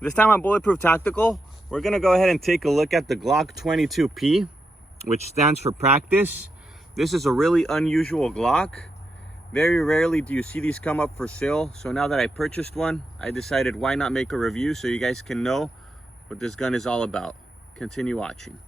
This time on Bulletproof Tactical, we're gonna go ahead and take a look at the Glock 22P, which stands for practice. This is a really unusual Glock. Very rarely do you see these come up for sale. So now that I purchased one, I decided why not make a review so you guys can know what this gun is all about. Continue watching.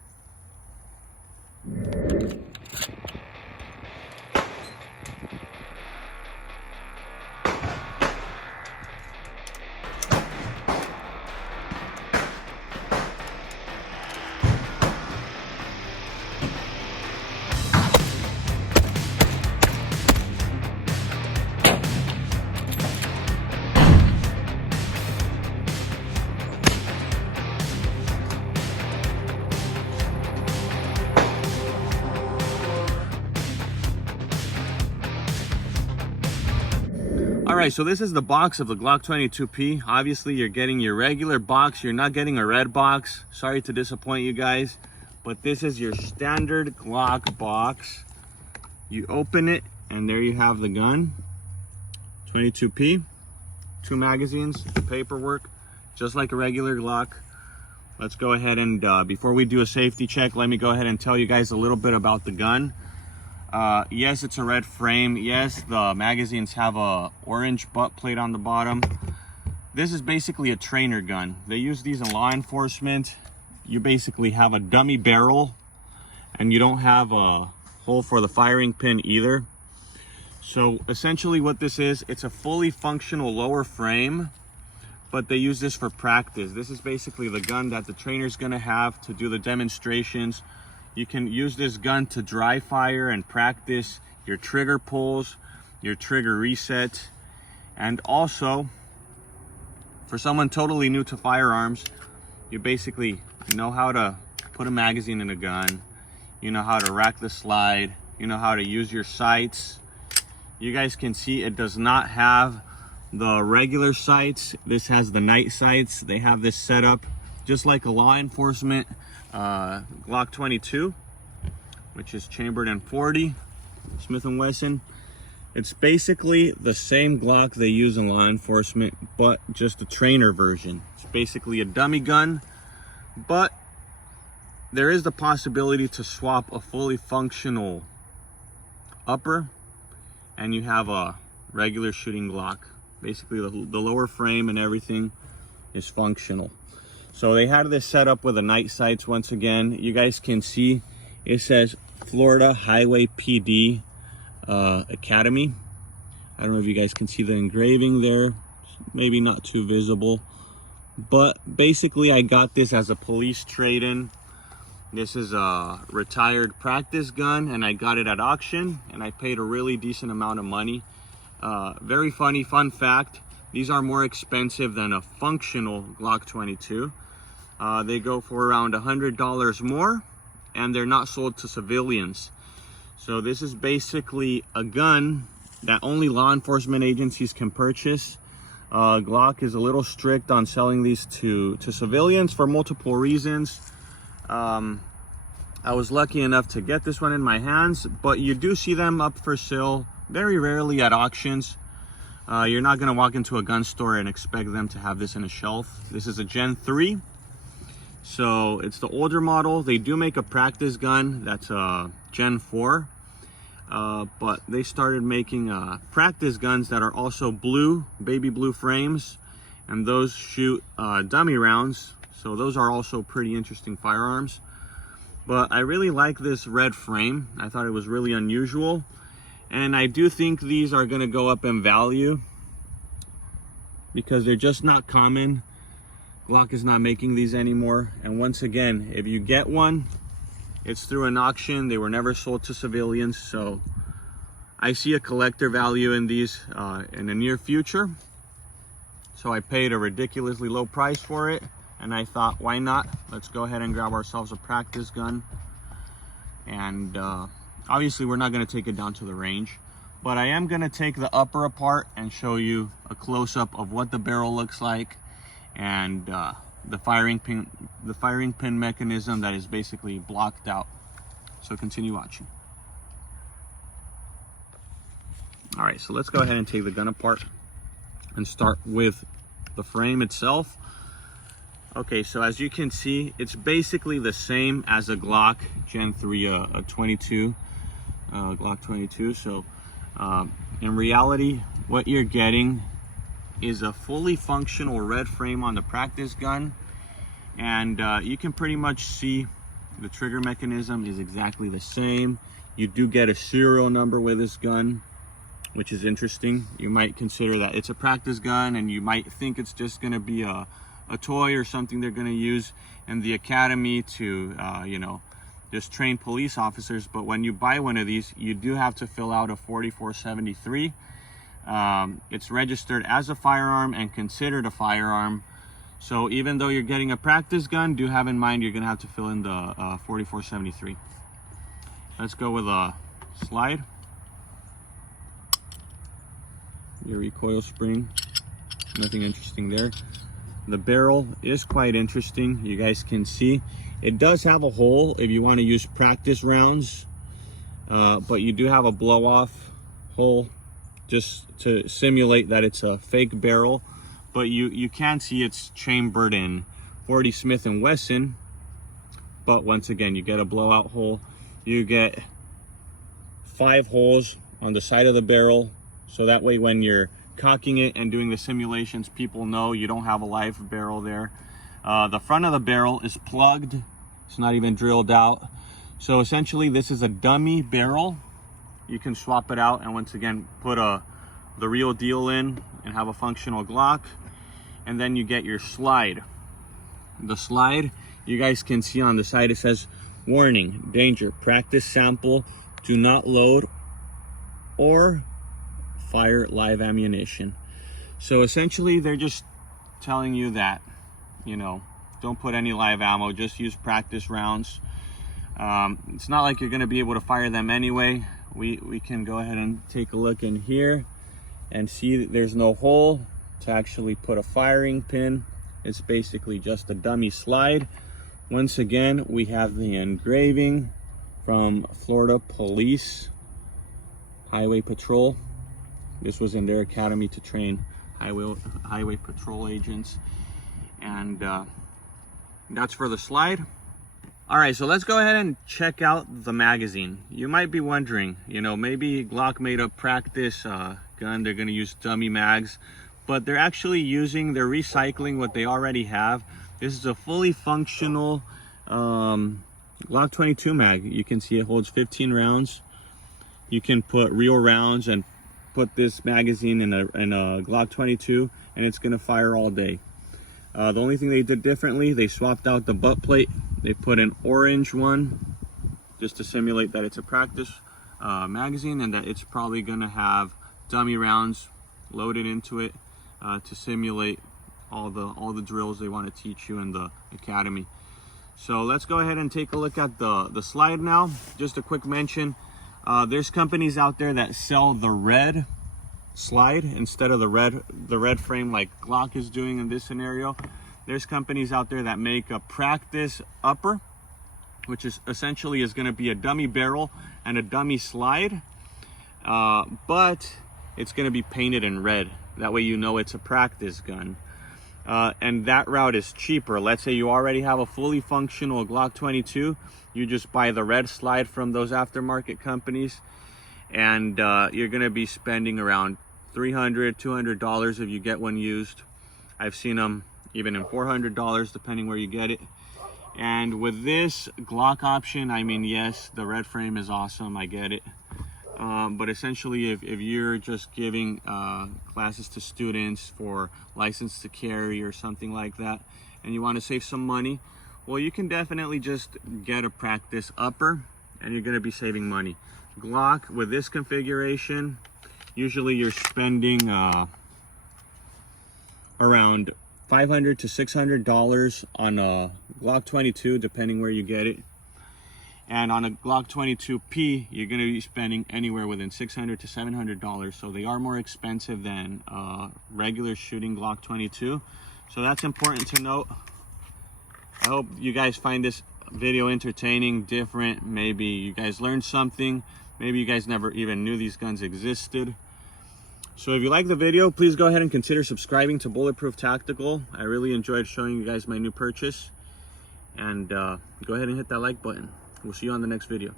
All right, so this is the box of the Glock 22P. Obviously, you're getting your regular box. You're not getting a red box. Sorry to disappoint you guys, but this is your standard Glock box. You open it, and there you have the gun. 22P, 2 magazines, the paperwork, just like a regular Glock. Let's go ahead and, before we do a safety check, let me go ahead and tell you guys a little bit about the gun. Yes, it's a red frame. Yes, the magazines have a orange butt plate on the bottom. This is basically a trainer gun. They use these in law enforcement. You basically have a dummy barrel and you don't have a hole for the firing pin either. So essentially what this is, it's a fully functional lower frame, but they use this for practice. This is basically the gun that the trainer's gonna have to do the demonstrations. You can use this gun to dry fire and practice your trigger pulls, your trigger reset, and also for someone totally new to firearms, you basically know how to put a magazine in a gun, you know how to rack the slide, you know how to use your sights. You guys can see it does not have the regular sights. This has the night sights. They have this set up just like a law enforcement Glock 22, which is chambered in 40 Smith & Wesson. It's basically the same Glock they use in law enforcement, but just a trainer version. It's basically a dummy gun, but there is the possibility to swap a fully functional upper and you have a regular shooting Glock. Basically the lower frame and everything is functional. So they had this set up with the night sights. Once again, you guys can see it says Florida Highway PD Academy. I don't know if you guys can see the engraving there. Maybe not too visible, but basically I got this as a police trade-in. This is a retired practice gun and I got it at auction and I paid a really decent amount of money. Very funny fun fact, these are more expensive than a functional Glock 22. They go for around $100 more and they're not sold to civilians. So this is basically a gun that only law enforcement agencies can purchase. Glock is a little strict on selling these to civilians for multiple reasons. I was lucky enough to get this one in my hands, but you do see them up for sale very rarely at auctions. You're not gonna walk into a gun store and expect them to have this in a shelf. This is a Gen 3. So it's the older model. They do make a practice gun that's a Gen 4. But they started making practice guns that are also blue, baby blue frames. And those shoot dummy rounds. So those are also pretty interesting firearms. But I really like this red frame. I thought it was really unusual. And I do think these are gonna go up in value because they're just not common. Glock is not making these anymore. And once again, if you get one, it's through an auction. They were never sold to civilians. So I see a collector value in these in the near future. So I paid a ridiculously low price for it. And I thought, why not? Let's go ahead and grab ourselves a practice gun. And obviously we're not gonna take it down to the range, but I am gonna take the upper apart and show you a close-up of what the barrel looks like and the firing pin mechanism that is basically blocked out. So continue watching. All right, so let's go ahead and take the gun apart and start with the frame itself. Okay, so as you can see, it's basically the same as a Glock Gen 3, a 22, Glock 22. So in reality, what you're getting is a fully functional red frame on the practice gun. And you can pretty much see the trigger mechanism is exactly the same. You do get a serial number with this gun, which is interesting. You might consider that it's a practice gun, and you might think it's just going to be a toy or something they're going to use in the academy to, you know, just train police officers. But when you buy one of these, you do have to fill out a 4473. It's registered as a firearm and considered a firearm. So even though you're getting a practice gun, do have in mind you're going to have to fill in the 4473. Let's go with a slide. Your recoil spring, nothing interesting there. The barrel is quite interesting. You guys can see it does have a hole if you want to use practice rounds, but you do have a blow off hole just to simulate that it's a fake barrel. But you can see it's chambered in 40 Smith & Wesson. But once again, you get a blowout hole. You get 5 holes on the side of the barrel. So that way when you're cocking it and doing the simulations, people know you don't have a live barrel there. The front of the barrel is plugged. It's not even drilled out. So essentially this is a dummy barrel. You can swap it out and once again put the real deal in and have a functional Glock. And then you get your slide. The slide, you guys can see on the side, it says, warning, danger, practice sample, do not load or fire live ammunition. So essentially they're just telling you that, you know, don't put any live ammo, just use practice rounds. It's not like you're going to be able to fire them anyway. We can go ahead and take a look in here and see that there's no hole to actually put a firing pin. It's basically just a dummy slide. Once again, we have the engraving from Florida Police Highway Patrol. This was in their academy to train highway patrol agents. And that's for the slide. All right, so let's go ahead and check out the magazine. You might be wondering, you know, maybe Glock made a practice gun, they're gonna use dummy mags, but they're actually they're recycling what they already have. This is a fully functional Glock 22 mag. You can see it holds 15 rounds. You can put real rounds and put this magazine in a Glock 22 and it's gonna fire all day. The only thing they did differently, they swapped out the butt plate. They put an orange one just to simulate that it's a practice magazine and that it's probably gonna have dummy rounds loaded into it to simulate all the drills they want to teach you in the academy. So let's go ahead and take a look at the slide now. Just a quick mention, there's companies out there that sell the red slide instead of the red frame like Glock is doing in this scenario. There's companies out there that make a practice upper, which is essentially going to be a dummy barrel and a dummy slide, but it's going to be painted in red. That way you know it's a practice gun. And that route is cheaper. Let's say you already have a fully functional Glock 22. You just buy the red slide from those aftermarket companies, and you're going to be spending around $300, $200 if you get one used. I've seen them even in $400 depending where you get it. And with this Glock option, I mean, yes, the red frame is awesome, I get it. But essentially, if you're just giving classes to students for license to carry or something like that, and you want to save some money, well, you can definitely just get a practice upper, and you're going to be saving money. Glock, with this configuration, usually you're spending around $500 to $600 on a Glock 22, depending where you get it. And on a Glock 22P, you're going to be spending anywhere within $600 to $700. So they are more expensive than regular shooting Glock 22. So that's important to note. I hope you guys find this video entertaining, different. Maybe you guys learned something. Maybe you guys never even knew these guns existed. So if you like the video, please go ahead and consider subscribing to Bulletproof Tactical. I really enjoyed showing you guys my new purchase. And go ahead and hit that like button. We'll see you on the next video.